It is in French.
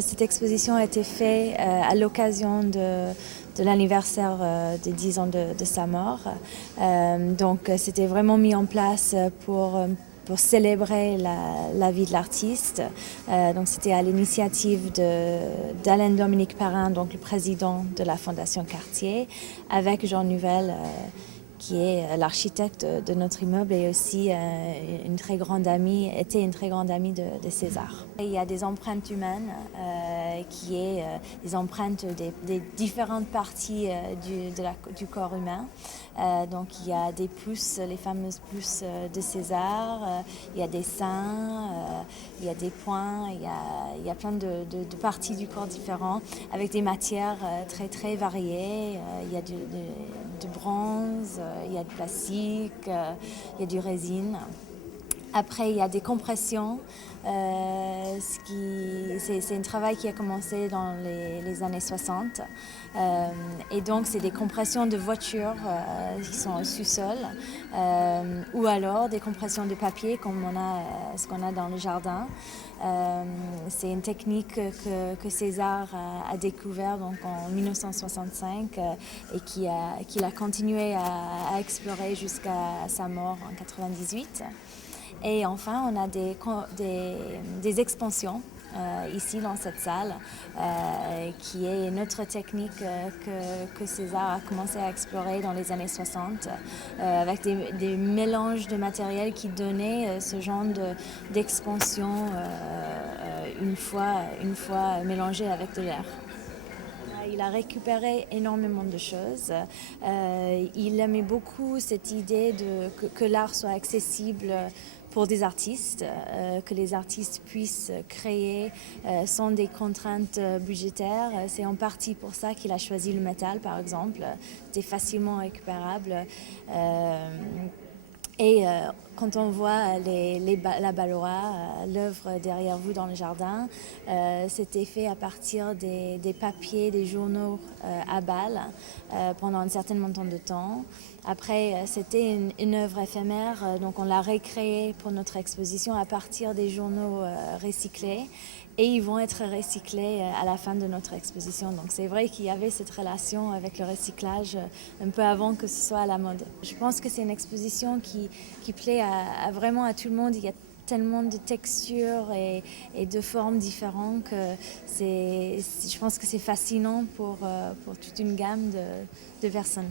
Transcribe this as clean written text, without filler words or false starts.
Cette exposition a été faite à l'occasion de l'anniversaire des 10 ans de sa mort. Donc c'était vraiment mis en place pour célébrer la vie de l'artiste. Donc c'était à l'initiative d'Alain Dominique Perrin, donc le président de la Fondation Cartier, avec Jean Nouvel, qui est l'architecte de notre immeuble et aussi était une très grande amie de César. Et il y a des empreintes humaines, qui est des empreintes des différentes parties du corps humain. Donc il y a des pouces, les fameuses pouces de César, il y a des seins, il y a des poings, il y a plein de parties du corps différents avec des matières très très variées. Il y a du bronze, il y a du plastique, il y a du résine. Après, il y a des compressions. C'est un travail qui a commencé dans les années 60. Et donc, c'est des compressions de voitures qui sont au sous-sol, ou alors des compressions de papier comme ce qu'on a dans le jardin. C'est une technique que César a découvert donc en 1965 et qu'il a continué à explorer jusqu'à sa mort en 1998. Et enfin, on a des expansions ici dans cette salle, qui est une autre technique que César a commencé à explorer dans les années 60, avec des mélanges de matériel qui donnaient ce genre d'expansion une fois mélangé avec de l'air. Il a récupéré énormément de choses. Il aimait beaucoup cette idée que l'art soit accessible pour des artistes, que les artistes puissent créer sans des contraintes budgétaires. C'est en partie pour ça qu'il a choisi le métal, par exemple. C'était facilement récupérable. Et quand on voit la Balloa, l'œuvre derrière vous dans le jardin, c'était fait à partir des papiers, des journaux à balles pendant un certain montant de temps. Après, c'était une œuvre éphémère, donc on l'a recréée pour notre exposition à partir des journaux recyclés. Et ils vont être recyclés à la fin de notre exposition. Donc c'est vrai qu'il y avait cette relation avec le recyclage un peu avant que ce soit à la mode. Je pense que c'est une exposition qui plaît vraiment à tout le monde. Il y a tellement de textures et de formes différentes que je pense que c'est fascinant pour toute une gamme de personnes.